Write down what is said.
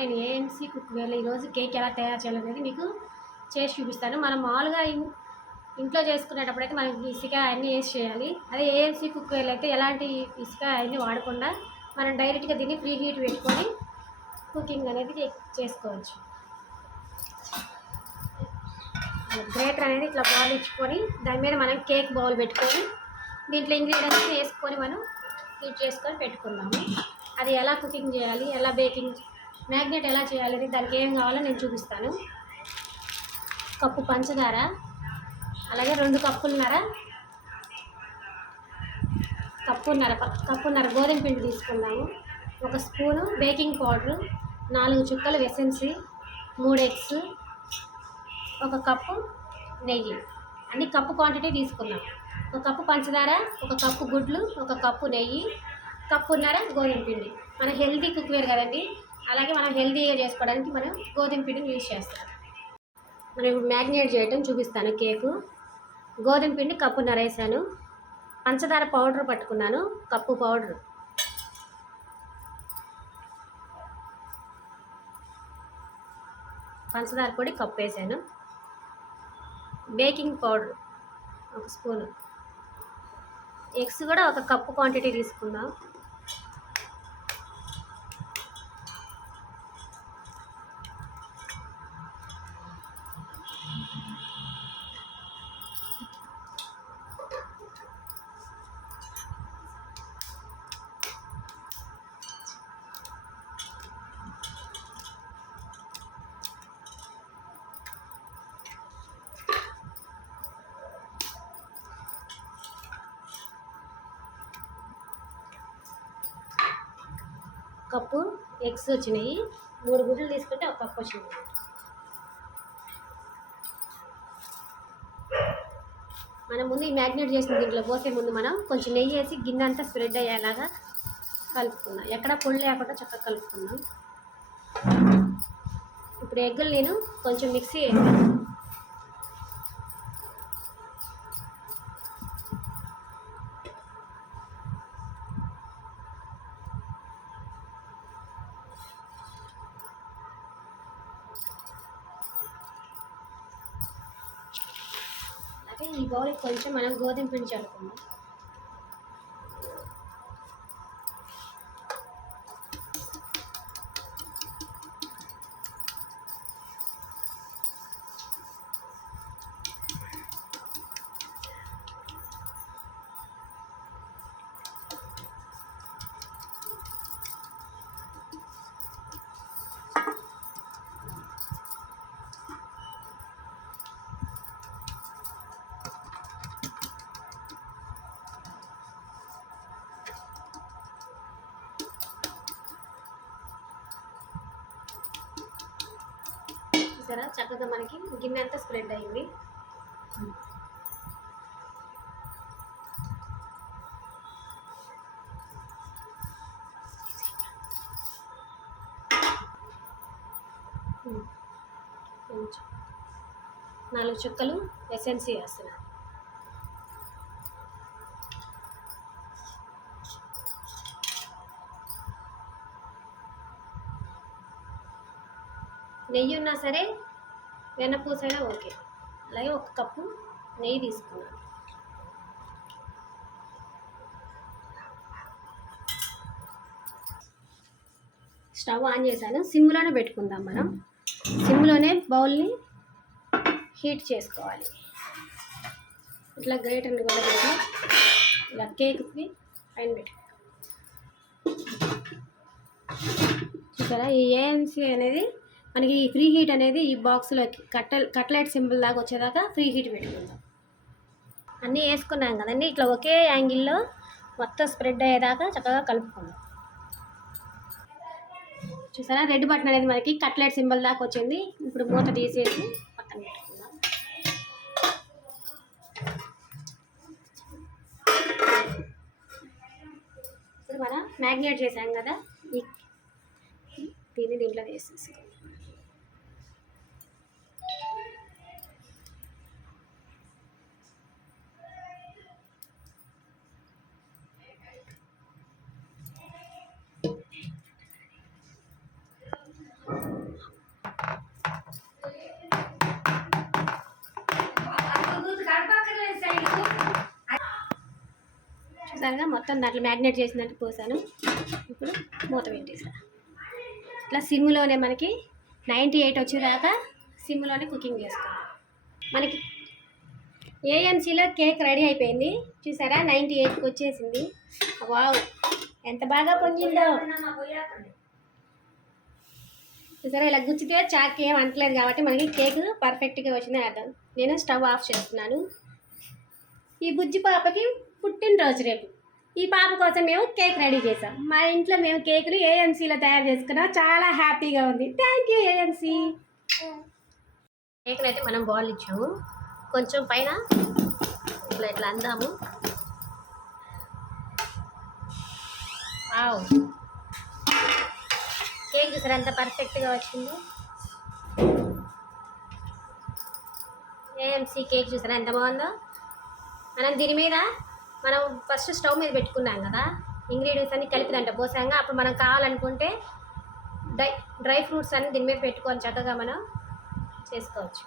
నేను ఏఎంసీ కుక్వేర్లో ఈరోజు కేక్ ఎలా తయారు చేయాలనేది మీకు చేసి చూపిస్తాను. మనం మామూలుగా ఇంట్లో చేసుకునేటప్పుడైతే మనకి ఇసుక అన్నీ వేసి చేయాలి. అదే ఏఎంసీ కుక్వేర్లో అయితే ఎలాంటి ఇసుక అవన్నీ వాడకుండా మనం డైరెక్ట్గా దీన్ని ప్రీ హీట్ పెట్టుకొని కుకింగ్ అనేది చేసుకోవచ్చు. గ్రేటర్ అనేది ఇట్లా బౌల్ ఇచ్చుకొని దాని మీద మనం కేక్ బౌల్ పెట్టుకొని దీంట్లో ఇంగ్రీడియంట్స్ వేసుకొని మనం హీట్ చేసుకొని పెట్టుకుందాము. అది ఎలా కుకింగ్ చేయాలి, ఎలా మ్యాగ్నెట్ ఎలా చేయాలి అనేది దానికి ఏం కావాలో నేను చూపిస్తాను. కప్పు పంచదార, అలాగే 2 కప్పున్నర గోధుమ పిండి తీసుకుందాము. 1 స్పూను బేకింగ్ పౌడరు, 4 చుక్కలు ఎసెన్సీ, 3 ఎగ్స్, 1 కప్పు నెయ్యి. అన్ని కప్పు క్వాంటిటీ తీసుకుందాం. 1 కప్పు పంచదార, 1 కప్పు గుడ్లు, 1 కప్పు నెయ్యి, కప్పున్నర గోధుమ పిండి. మన హెల్తీ కుక్వేర్ కదండి, అలాగే మనం హెల్తీగా చేసుకోవడానికి మనం గోధుమ పిండిని యూజ్ చేస్తాం. మనం ఇప్పుడు మ్యాగ్నేట్ చేయడం చూపిస్తాను. కేకు గోధుమ పిండి కప్పున్నర వేసాను. పంచదార పౌడర్ పట్టుకున్నాను, కప్పు పౌడర్. పంచదార పొడి కప్పు వేసాను. Baking powder 1 spoon. ఎగ్స్ కూడా 1 కప్పు క్వాంటిటీ తీసుకుందాం. కప్పు ఎగ్స్ వచ్చినాయి. 3 గుడ్లు తీసుకుంటే 1 కప్పు వచ్చింది. మనం ముందు ఈ మ్యాగ్నేట్ చేసిన దీంట్లో పోసే ముందు మనం కొంచెం నెయ్యి వేసి గిన్నె అంతా స్ప్రెడ్ అయ్యేలాగా కలుపుకుందాం. ఎక్కడ పొడి లేకుండా చక్కగా కలుపుకుందాం. ఇప్పుడు ఎగ్గులు నేను కొంచెం మిక్సీ వేసాను. ఈ బౌల్కి కొంచెం మనం గోధుమ పిండి చల్లుకుందాం. చూసారా, చక్కగా మనకి గిన్నె అంతా స్ప్రెడ్ అయింది. కొంచెం 4 చుక్కలు ఎసెన్సీ వేస్తున్నా. నెయ్యి ఉన్నా సరే, వెన్నపూసైనా ఓకే. అలాగే 1 కప్పు నెయ్యి తీసుకున్నాను. స్టవ్ ఆన్ చేశాను. సిమ్లోనే పెట్టుకుందాం. మనం సిమ్లోనే బౌల్ని హీట్ చేసుకోవాలి. ఇట్లా గ్రేటర్ని కూడా పెట్టి ఇలా కేక్కి పైన పెట్టుకుందాం. చూసారా, ఈ ఏఎంసీ అనేది మనకి ఈ ఫ్రీ హీట్ అనేది ఈ బాక్స్లోకి కట్లెట్ సింబల్ దాకా వచ్చేదాకా ఫ్రీ హీట్ పెట్టుకుందాం. అన్నీ వేసుకున్నాం కదండి, ఇట్లా ఒకే యాంగిల్లో మొత్తం స్ప్రెడ్ అయ్యేదాకా చక్కగా కలుపుకుందాం. చూసారా, రెడ్ బటన్ అనేది మనకి కట్లెట్ సింబల్ దాకా వచ్చింది. ఇప్పుడు మూత తీసేసి పక్కన పెట్టుకుందాం. ఇప్పుడు మనం మ్యాగ్నేట్ చేసాం కదా, దీంట్లో వేసేసుకోండి. సరిగా మొత్తం దాంట్లో మ్యాగ్నేట్ చేసినట్టు పోసాను. ఇప్పుడు మూత పెట్టేసా. ఇట్లా సిమ్లోనే మనకి 98 వచ్చేదాకా సిమ్లోనే కుకింగ్ చేసుకోవాలి. మనకి ఏఎంసీలో కేక్ రెడీ అయిపోయింది. చూసారా 98కి వచ్చేసింది. వావ్ ఎంత బాగా పొంగిందో. చూసారా ఇలా గుచ్చితే చాక్ ఏం అంటలేదు కాబట్టి మనకి కేక్ పర్ఫెక్ట్గా వచ్చిందని అర్థం. నేను స్టవ్ ఆఫ్ చేస్తున్నాను. ఈ బుజ్జి పాపకి పుట్టినరోజు రేపు. ఈ పాప కోసం మేము కేక్ రెడీ చేసాం. మా ఇంట్లో మేము కేకులు ఏఎంసీలో తయారు చేసుకున్నాం. చాలా హ్యాపీగా ఉంది. Thank you AMC. కేక్ని అయితే మనం బాల్ ఇచ్చాము. కొంచెం పైన ఇట్లా ఇట్లా అందాము. వావ్ కేక్ చూసారా ఎంత పర్ఫెక్ట్గా వచ్చిందో. ఏఎంసీ కేక్ చూసారా ఎంత బాగుందో. మనం దీని మీద మనం ఫస్ట్ స్టవ్ మీద పెట్టుకున్నాం కదా, ఇంగ్రీడియంట్స్ అన్నీ కలిపి దాంట్లో పోసాంగా. అప్పుడు మనం కావాలనుకుంటే డ్రై ఫ్రూట్స్ అన్నీ దీని మీద పెట్టుకొని చక్కగా మనం చేసుకోవచ్చు.